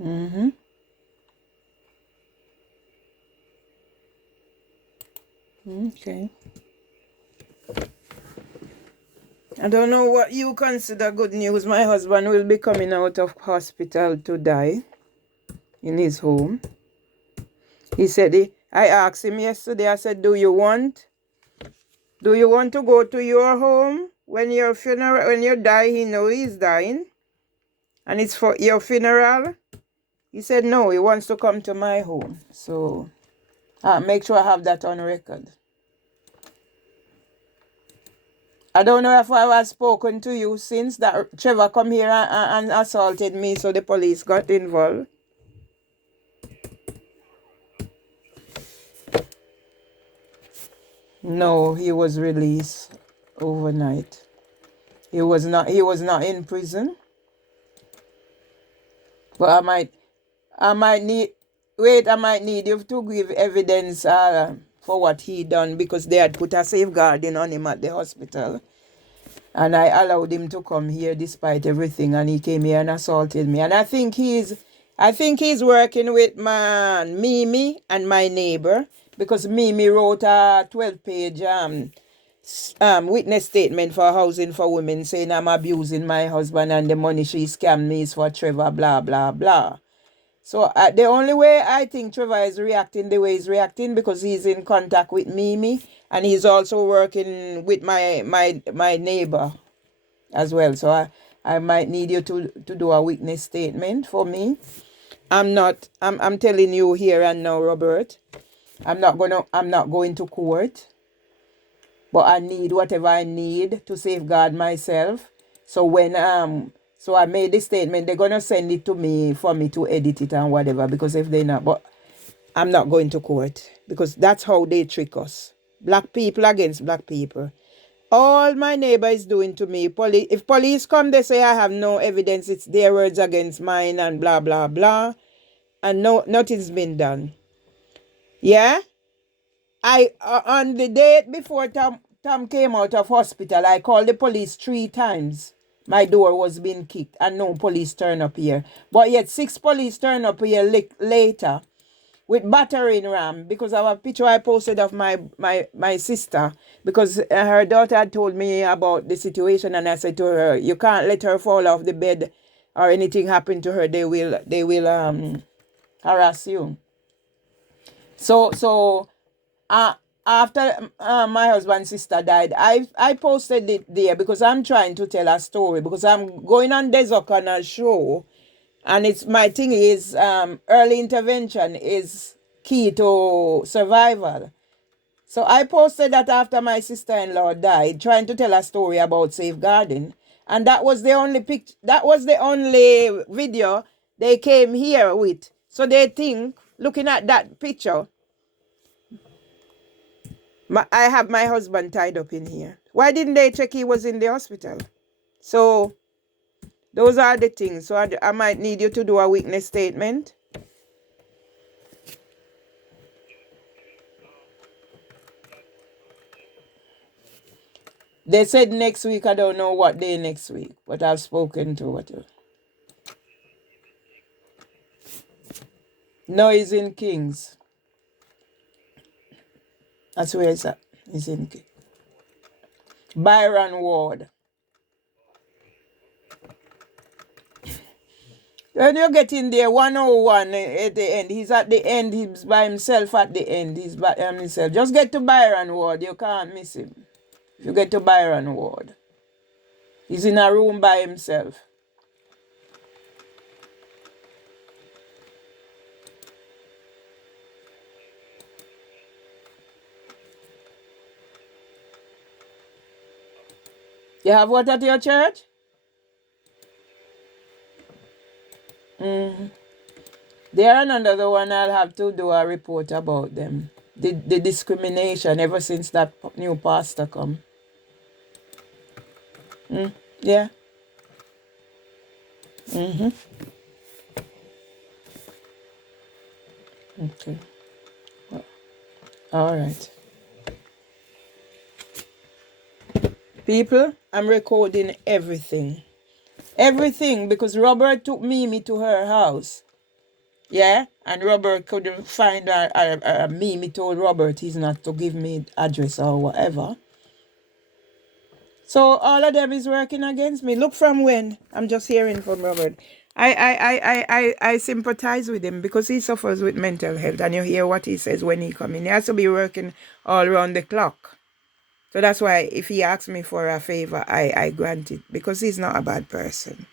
Mm-hmm. Okay. I don't know what you consider good news. My husband will be coming out of hospital to die in his home. He said, I asked him yesterday, I said, do you want to go to your home when your funeral, when you die? He know he's dying and it's for your funeral. He said, no, he wants to come to my home. So make sure I have that on record. I don't know if I have spoken to you since that Trevor come here and assaulted me, so the police got involved. No, he was released overnight. He was not in prison. But I might need you to give evidence for what he done, because they had put a safeguarding on him at the hospital. And I allowed him to come here despite everything, and he came here and assaulted me. And I think he's working with Mimi and my neighbor, because Mimi wrote a 12-page witness statement for Housing for Women, saying I'm abusing my husband and the money she scammed me is for Trevor, blah, blah, blah. So the only way I think Trevor is reacting the way he's reacting, because he's in contact with Mimi and he's also working with my neighbor as well. So I might need you to do a witness statement for me. I'm telling you here and now, Robert. I'm not going to court. But I need whatever I need to safeguard myself. So so I made the statement, they're gonna send it to me for me to edit it and whatever, because if they're not, but I'm not going to court, because that's how they trick us. Black people against black people. All my neighbor is doing to me, if police come, they say I have no evidence, it's their words against mine and blah, blah, blah. And nothing's been done. Yeah? On the day before Tom came out of hospital, I called the police 3 times. My door was being kicked and no police turn up here. But yet 6 police turn up here later with battering ram, because of a picture I posted of my sister, because her daughter had told me about the situation, and I said to her, you can't let her fall off the bed or anything happen to her. They will harass you. So uh, after my husband's sister died, I posted it there because I'm trying to tell a story, because I'm going on Des O'Connor show, and it's my thing is early intervention is key to survival. So I posted that after my sister-in-law died, trying to tell a story about safeguarding, and that was the only that was the only video they came here with. So they think, looking at that picture, I have my husband tied up in here. Why didn't they check he was in the hospital? So those are the things. So I might need you to do a witness statement. They said next week. I don't know what day next week, but I've spoken to whatever. No, he's in Kings. That's where it's at. He's in Byron Ward. When you get in there, 101 at the end. He's at the end. He's by himself at the end. He's by himself. Just get to Byron Ward. You can't miss him. If you get to Byron Ward, he's in a room by himself. You have what at your church? Mm. They are another one I'll have to do a report about them. The discrimination ever since that new pastor come. Yeah. Okay. All right. People, I'm recording everything. Everything, because Robert took Mimi to her house. Yeah? And Robert couldn't find her. Mimi told Robert he's not to give me address or whatever. So all of them is working against me. Look from when. I'm just hearing from Robert. I sympathize with him because he suffers with mental health, and you hear what he says when he come in. He has to be working all around the clock. So that's why if he asks me for a favor, I grant it because he's not a bad person.